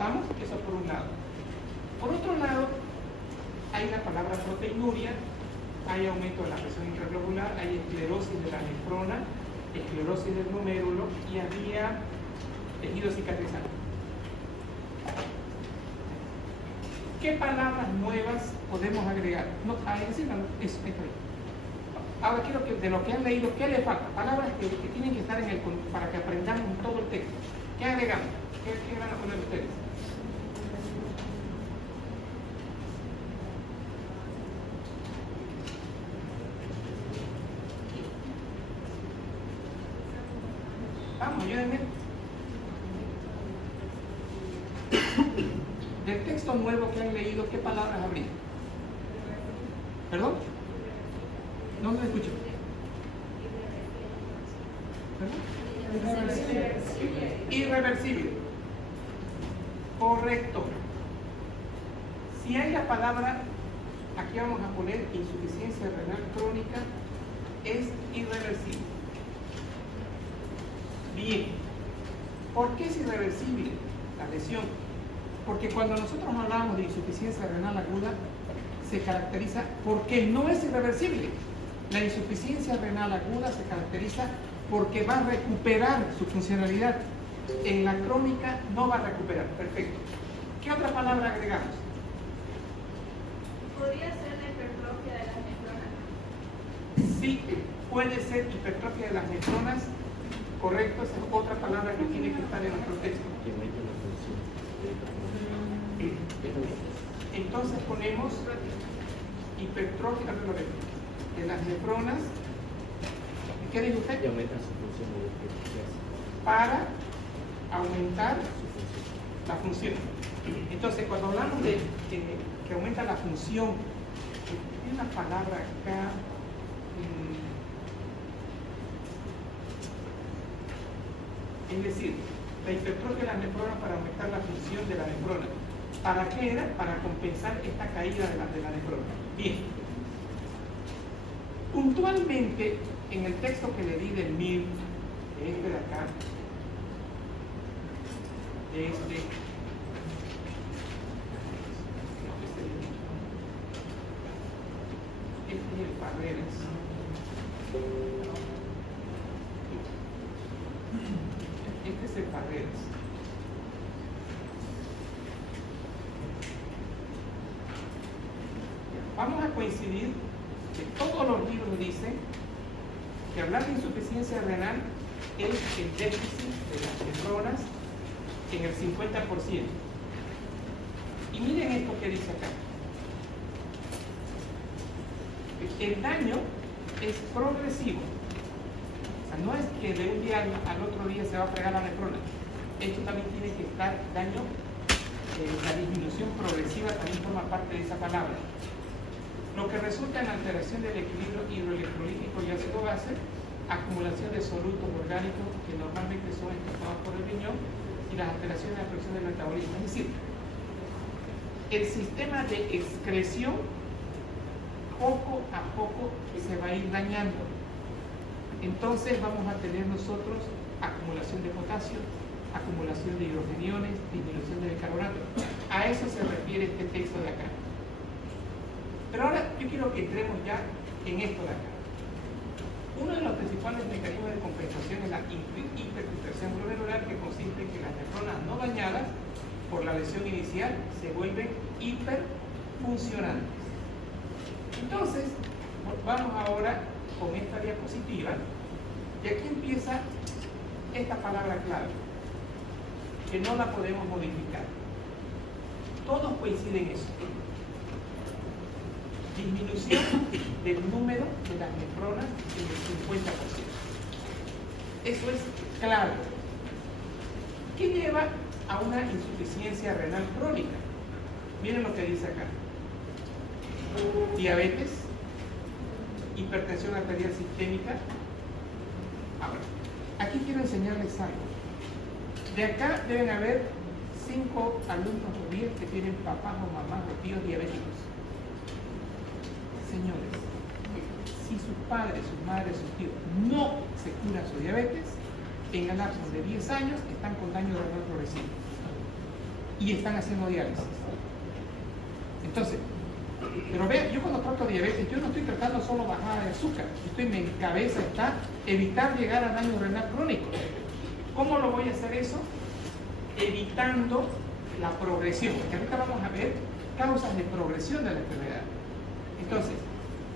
¿Estamos? Eso por un lado. Por otro lado, hay la palabra proteinuria, hay aumento de la presión intraglobular, hay esclerosis de la nefrona, esclerosis del glomérulo y había tejido cicatrizante. ¿Qué palabras nuevas podemos agregar? No, está bien. Ahora quiero que de lo que han leído, ¿qué le falta? Palabras que tienen que estar en el para que aprendamos todo el texto. ¿Qué agregamos? ¿Qué van a poner ustedes? Vamos, ayúdenme. Del texto nuevo que han leído, ¿qué palabras habría? ¿Perdón? No se escucha. ¿Perdón? Irreversible. Correcto. Si hay la palabra, aquí vamos a poner insuficiencia renal crónica, es irreversible. Bien. ¿Por qué es irreversible la lesión? Porque cuando nosotros hablamos de insuficiencia renal aguda, se caracteriza porque no es irreversible. La insuficiencia renal aguda se caracteriza porque va a recuperar su funcionalidad. En la crónica no va a recuperar. Perfecto. ¿Qué otra palabra agregamos? ¿Podría ser la hipertrofia de las nefronas? Sí, puede ser hipertrofia de las nefronas. Correcto, esa es otra palabra que tiene que estar en nuestro texto. Entonces ponemos hipertrofia de las nefronas. ¿Qué dice usted? Y aumenta su función para aumentar la función. Entonces, cuando hablamos de que aumenta la función, hay una palabra acá. Es decir, la hipertrofia de las nefronas para aumentar la función de la nefrona. ¿Para qué era? Para compensar esta caída de la nefrona. Bien. Puntualmente, en el texto que le di del MIR, de este de acá, de este es el Barreras. Este es el Barreras. Vamos a coincidir que todos los libros dicen que hablar de insuficiencia renal es el déficit de las nefronas en el 50%. Y miren esto que dice acá. El daño es progresivo. O sea, no es que de un día al otro día se va a fregar la nefrona. Esto también tiene que estar daño, la disminución progresiva también forma parte de esa palabra. Lo que resulta en alteración del equilibrio hidroelectrolítico y ácido base, acumulación de solutos orgánicos que normalmente son escapados por el riñón y las alteraciones de la presión del metabolismo. Es decir, el sistema de excreción poco a poco se va a ir dañando. Entonces vamos a tener nosotros acumulación de potasio, acumulación de hidrogeniones, disminución de bicarbonato. A eso se refiere este texto de acá. Pero ahora yo quiero que entremos ya en esto de acá. Uno de los principales mecanismos de compensación es la hiperfiltración glomerular, que consiste en que las nefronas no dañadas por la lesión inicial se vuelven hiperfuncionantes. Entonces, vamos ahora con esta diapositiva y aquí empieza esta palabra clave, que no la podemos modificar. Todos coinciden en eso. Disminución del número de las nefronas en el 50%. Eso es clave. ¿Qué lleva a una insuficiencia renal crónica? Miren lo que dice acá. Diabetes, hipertensión arterial sistémica. Ahora, aquí quiero enseñarles algo. De acá deben haber 5 alumnos o 10 que tienen papás o mamás o tíos diabéticos. Señores, si sus padres, sus madres, sus tíos no se curan su diabetes, en el lapso de 10 años están con daño renal progresivo. y están haciendo diálisis. Entonces, pero vean, yo cuando trato diabetes, yo no estoy tratando solo bajada de azúcar, mi cabeza está evitar llegar a daño renal crónico. ¿Cómo lo voy a hacer eso? Evitando la progresión, porque ahorita vamos a ver causas de progresión de la enfermedad. Entonces,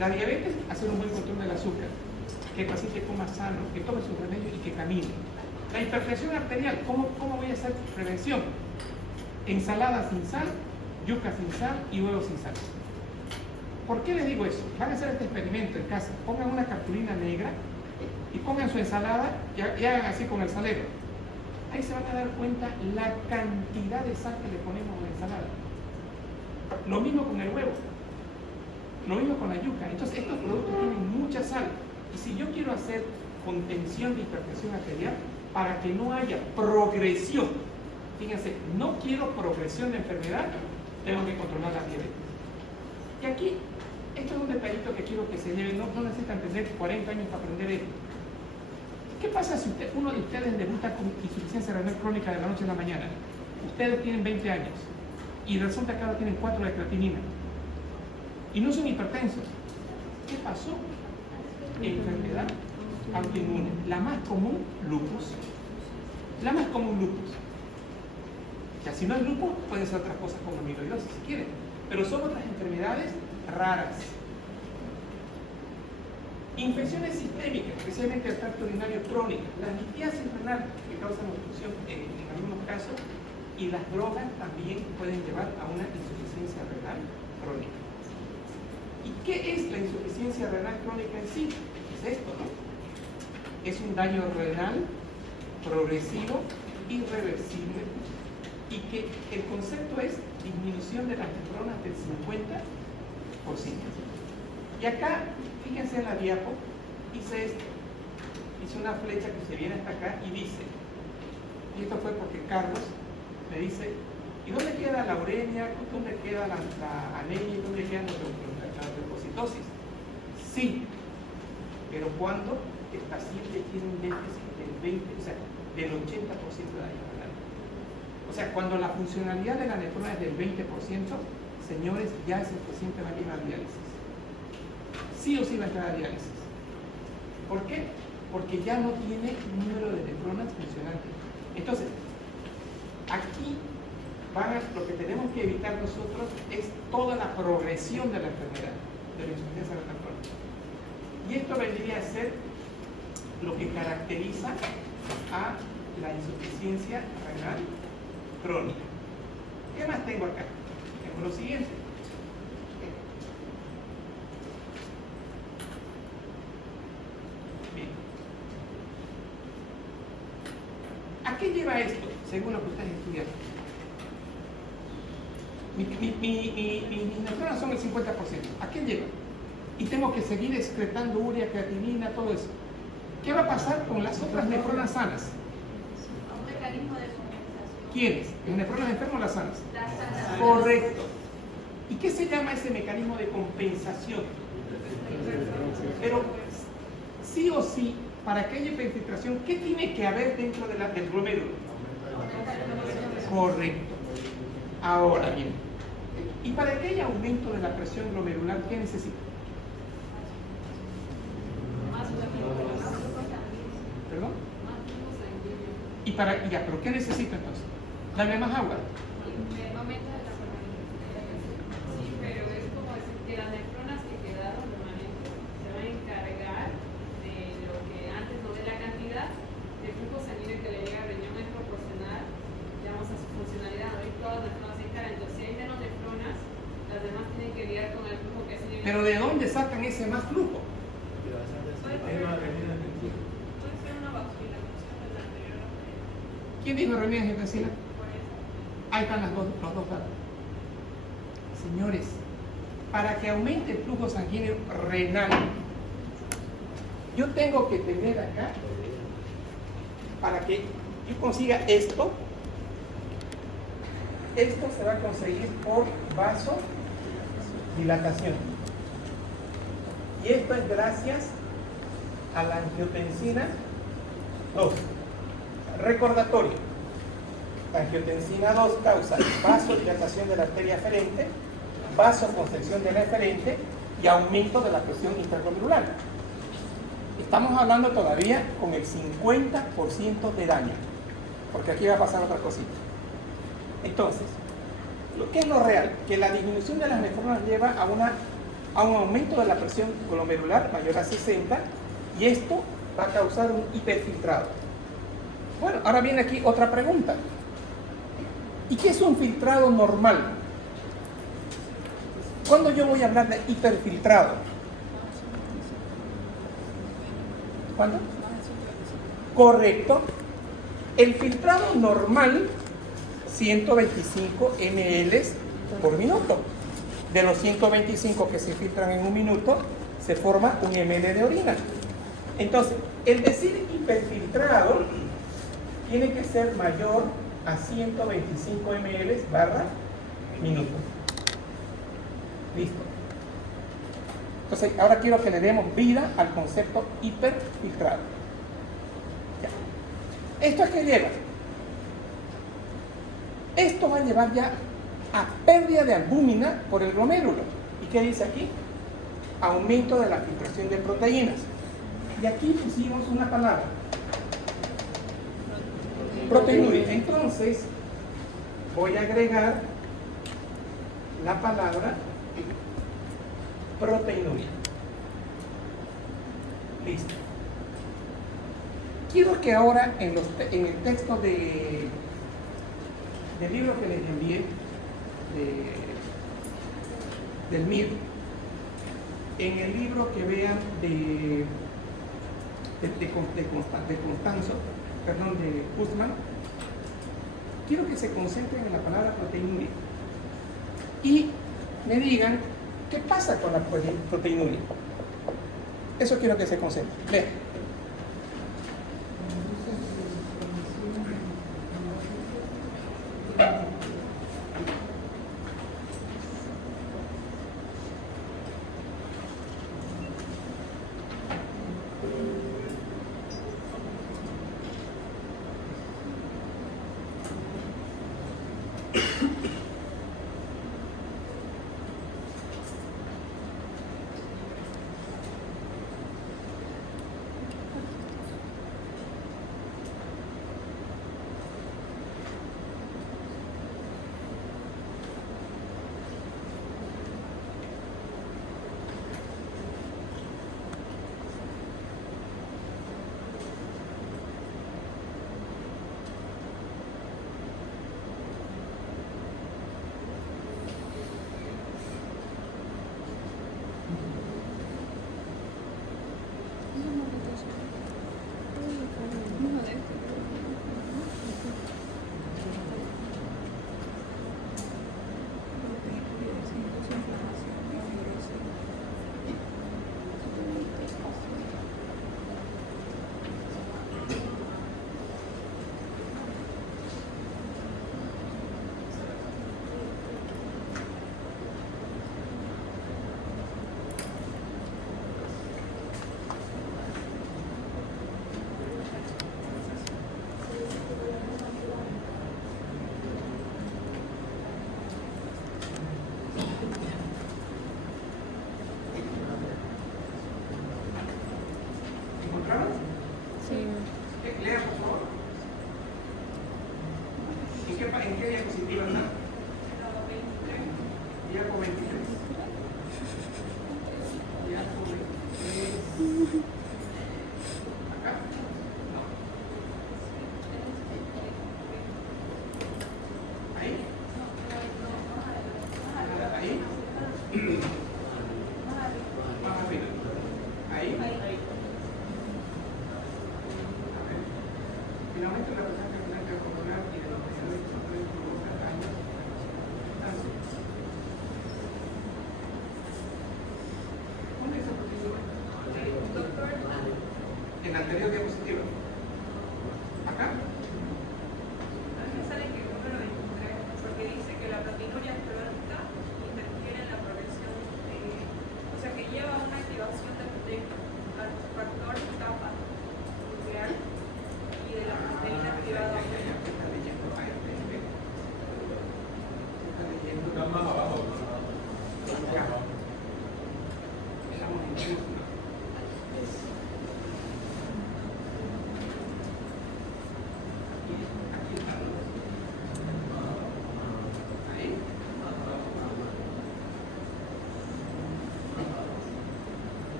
la diabetes, hacer un buen control del azúcar, que el paciente coma sano, que tome sus remedios y que camine. La hipertensión arterial, ¿cómo voy a hacer prevención? Ensalada sin sal, yuca sin sal y huevos sin sal. ¿Por qué les digo eso? Van a hacer este experimento en casa, pongan una cartulina negra y pongan su ensalada y hagan así con el salero. Ahí se van a dar cuenta la cantidad de sal que le ponemos a la ensalada. Lo mismo con el huevo, lo mismo con la yuca. Entonces estos productos tienen mucha sal. Y si yo quiero hacer contención de hipertensión arterial, para que no haya progresión, fíjense, no quiero progresión de enfermedad, tengo que controlar la diabetes. Y aquí, esto es un detallito que quiero que se lleven, no necesitan tener 40 años para aprender esto. ¿Qué pasa si uno de ustedes debuta con insuficiencia renal crónica de la noche a la mañana? Ustedes tienen 20 años y resulta que ahora tienen 4 de creatinina y no son hipertensos. ¿Qué pasó? Enfermedad autoinmune. La más común, lupus. La más común, lupus. Ya si no es lupus, pueden ser otras cosas como amiloidosis si quieren, pero son otras enfermedades raras. Infecciones sistémicas, especialmente el tracto urinario crónico, la litiasis renal que causa obstrucción en algunos casos, y las drogas también pueden llevar a una insuficiencia renal crónica. ¿Y qué es la insuficiencia renal crónica en sí? Es esto, ¿no? Es un daño renal progresivo, irreversible, y que el concepto es disminución de las nefronas del 50%. Y acá, fíjense en la diapo, hice esto. Hice una flecha que se viene hasta acá y dice, y esto fue porque Carlos me dice, ¿y dónde queda la uremia? ¿Dónde queda la anemia? ¿Dónde queda la leucocitosis? Sí, pero cuando el paciente tiene un déficit del 20, o sea, del 80% de daño renal. O sea, cuando la funcionalidad de la nefrona es del 20%, señores, ya ese paciente va a ir a diálisis. Sí o sí va a entrar a diálisis. ¿Por qué? Porque ya no tiene número de nefronas funcionantes. Entonces, aquí lo que tenemos que evitar nosotros es toda la progresión de la enfermedad, de la insuficiencia renal crónica. Y esto vendría a ser lo que caracteriza a la insuficiencia renal crónica. ¿Qué más tengo acá? Tengo lo siguiente. Bien. ¿A qué lleva esto, según lo que ustedes estudiaron? Mis nefronas son el 50%. ¿A qué lleva? Y tengo que seguir excretando urea, creatinina, todo eso. ¿Qué va a pasar con las otras nefronas sanas? Un mecanismo de compensación. ¿Quiénes? ¿Las nefronas enfermas o las sanas? Las sanas. Correcto. ¿Y qué se llama ese mecanismo de compensación? Pero sí o sí, para que haya hiperfiltración, ¿qué tiene que haber dentro del glomérulo? Correcto. Ahora bien, y para que haya aumento de la presión glomerular, ¿qué necesita? ¿Perdón? ¿Pero qué necesita entonces? Dame más agua. Sí, pero es como decir que las nefronas que quedaron permanentes se van a encargar de lo que antes no de la cantidad de flujo sanguíneo que le llega al riñón es proporcional, digamos, a su funcionalidad. ¿No? Y todas las nefronas se encargan. Entonces, si hay menos nefronas, las demás tienen que lidiar con el flujo que se. ¿Pero de dónde sacan ese más flujo? Puede ser una vascularización de la anterior arteria. ¿Quién dijo reunión de angiotensina? Ahí están los dos datos. Señores, para que aumente el flujo sanguíneo renal, yo tengo que tener acá, para que yo consiga esto se va a conseguir por vasodilatación. Y esto es gracias a la angiotensina 2. Recordatorio. Angiotensina 2 causa vasodilatación de la arteria aferente, vasoconstricción de la eferente y aumento de la presión intraglomerular. Estamos hablando todavía con el 50% de daño, porque aquí va a pasar otra cosita. Entonces, lo que es lo real, que la disminución de las nefronas lleva a un aumento de la presión glomerular mayor a 60, y esto va a causar un hiperfiltrado. Bueno, ahora viene aquí otra pregunta. ¿Y qué es un filtrado normal? ¿Cuándo yo voy a hablar de hiperfiltrado? ¿Cuándo? Correcto. El filtrado normal, 125 ml por minuto. De los 125 que se filtran en un minuto, se forma un ml de orina. Entonces, el decir hiperfiltrado tiene que ser mayor a 125 ml barra minuto. Listo. Entonces, ahora quiero que le demos vida al concepto hiperfiltrado. Ya. ¿Esto a qué lleva? Esto va a llevar ya a pérdida de albúmina por el glomérulo. ¿Y qué dice aquí? Aumento de la filtración de proteínas. Y aquí pusimos una palabra. Proteinuria. Entonces, voy a agregar la palabra proteinuria. Listo. Quiero que ahora en el texto del libro que les envié, del MIR, en el libro que vean de Guzmán, quiero que se concentren en la palabra proteinuria y me digan qué pasa con la proteinuria. Eso quiero que se concentren. Vean.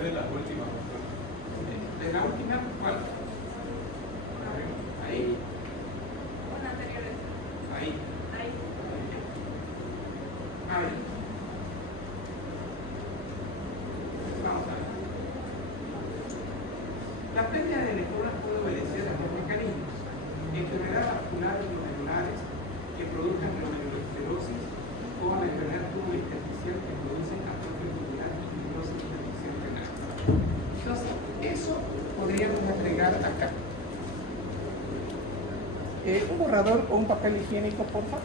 Después de la última. De la última, ¿cuál? Ahí, Una anterior a esta. ahí, Ahí. ahí. Vamos a ver. La pérdida de neuronas puede obedecer a dos mecanismos: enfermedades vasculares glomerulares que produzcan glomerulosclerosis o a la enfermedad tubulointersticial que producen atrofia tubular y fibrosis intersticial renal. Entonces, eso podríamos agregar acá. Un borrador o un papel higiénico, por favor.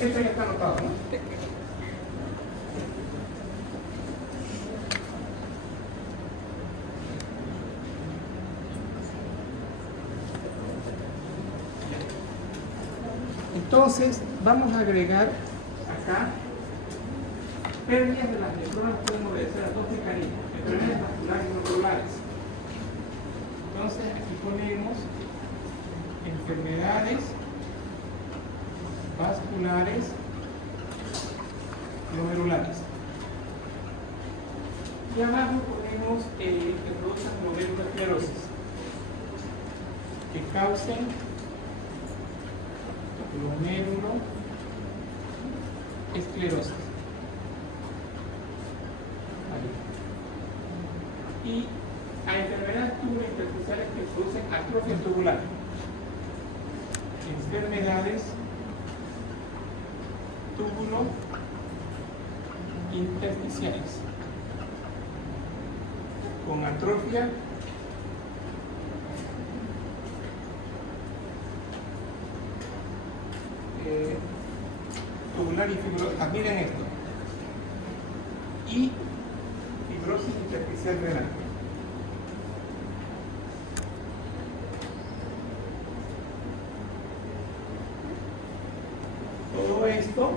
Esto ya está anotado, ¿no? Entonces, vamos a agregar acá pérdidas de las neuronas pueden obedecer a dos mecanismos: enfermedades vasculares y glomerulares. Entonces, aquí ponemos enfermedades vasculares glomerulares. Y abajo ponemos que produzcan glomerulosclerosis, que causen glomerulosclerosis. Y a enfermedades tubulointersticiales que producen atrofia tubular. Enfermedades tubulointersticiales con atrofia tubular y fibrosis. Miren esto. Y fibrosis intersticial renal. Todo esto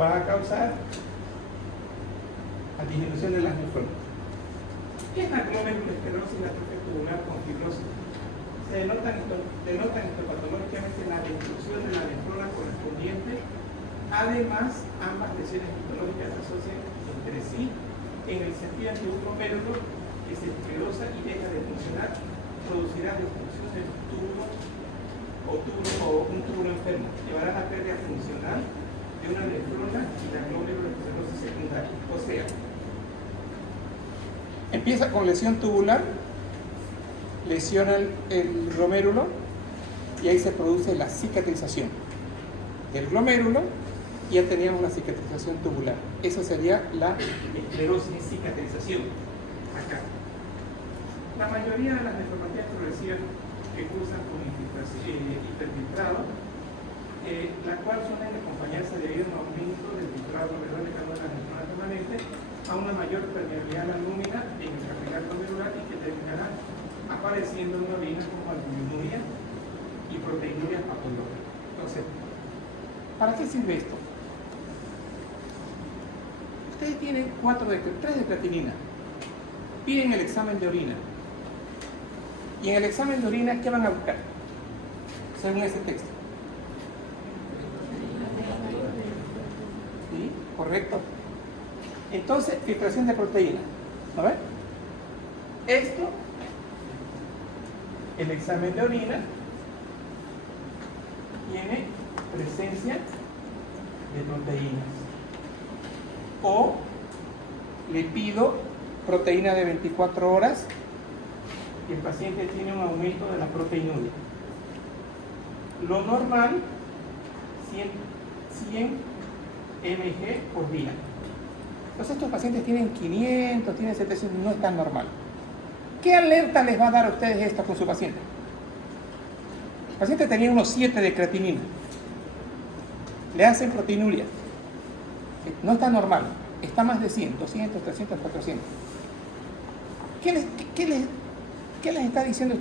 va a causar la disminución de las neuronas. ¿Qué es la glomerulosclerosis y la atrofia tubular con fibrosis? Se denotan histopatológicamente la destrucción de la nefrona correspondiente. Además, ambas lesiones histológicas se asocian entre sí en el sentido de que un glomérulo que se esclerosa y deja de funcionar producirá destrucción del túbulo o un túbulo enfermo. Llevará a la pérdida funcional de una nefrona y la glomerulosclerosis secundaria. O sea, empieza con lesión tubular, lesiona el glomérulo y ahí se produce la cicatrización del glomérulo y ya teníamos la cicatrización tubular. Eso sería la esclerosis, cicatrización. Acá. La mayoría de las nefropatías progresivas que cursan con hiperfiltrado, la cual suelen acompañarse debido a un aumento del filtrado glomerular de cada una de las nefronas permanentes a una mayor permeabilidad a la lúmina en el capilar glomerular y que terminará apareciendo en la orina como albuminuria y proteinuria patológica. Entonces, ¿para qué sirve esto? Ustedes tienen 3 de creatinina, piden el examen de orina. Y en el examen de orina, ¿qué van a buscar? Según ese texto. ¿Sí? ¿Correcto? Entonces, filtración de proteína. ¿No ven? Esto, el examen de orina, tiene presencia de proteínas. O le pido proteína de 24 horas y el paciente tiene un aumento de la proteinuria. Lo normal, 100 mg por día. Entonces estos pacientes tienen 500, tienen 700, no es tan normal. ¿Qué alerta les va a dar a ustedes esto con su paciente? El paciente tenía unos 7 de creatinina. Le hacen proteinuria. No está normal, está más de 100, 200, 300, 400. ¿Qué les está diciendo?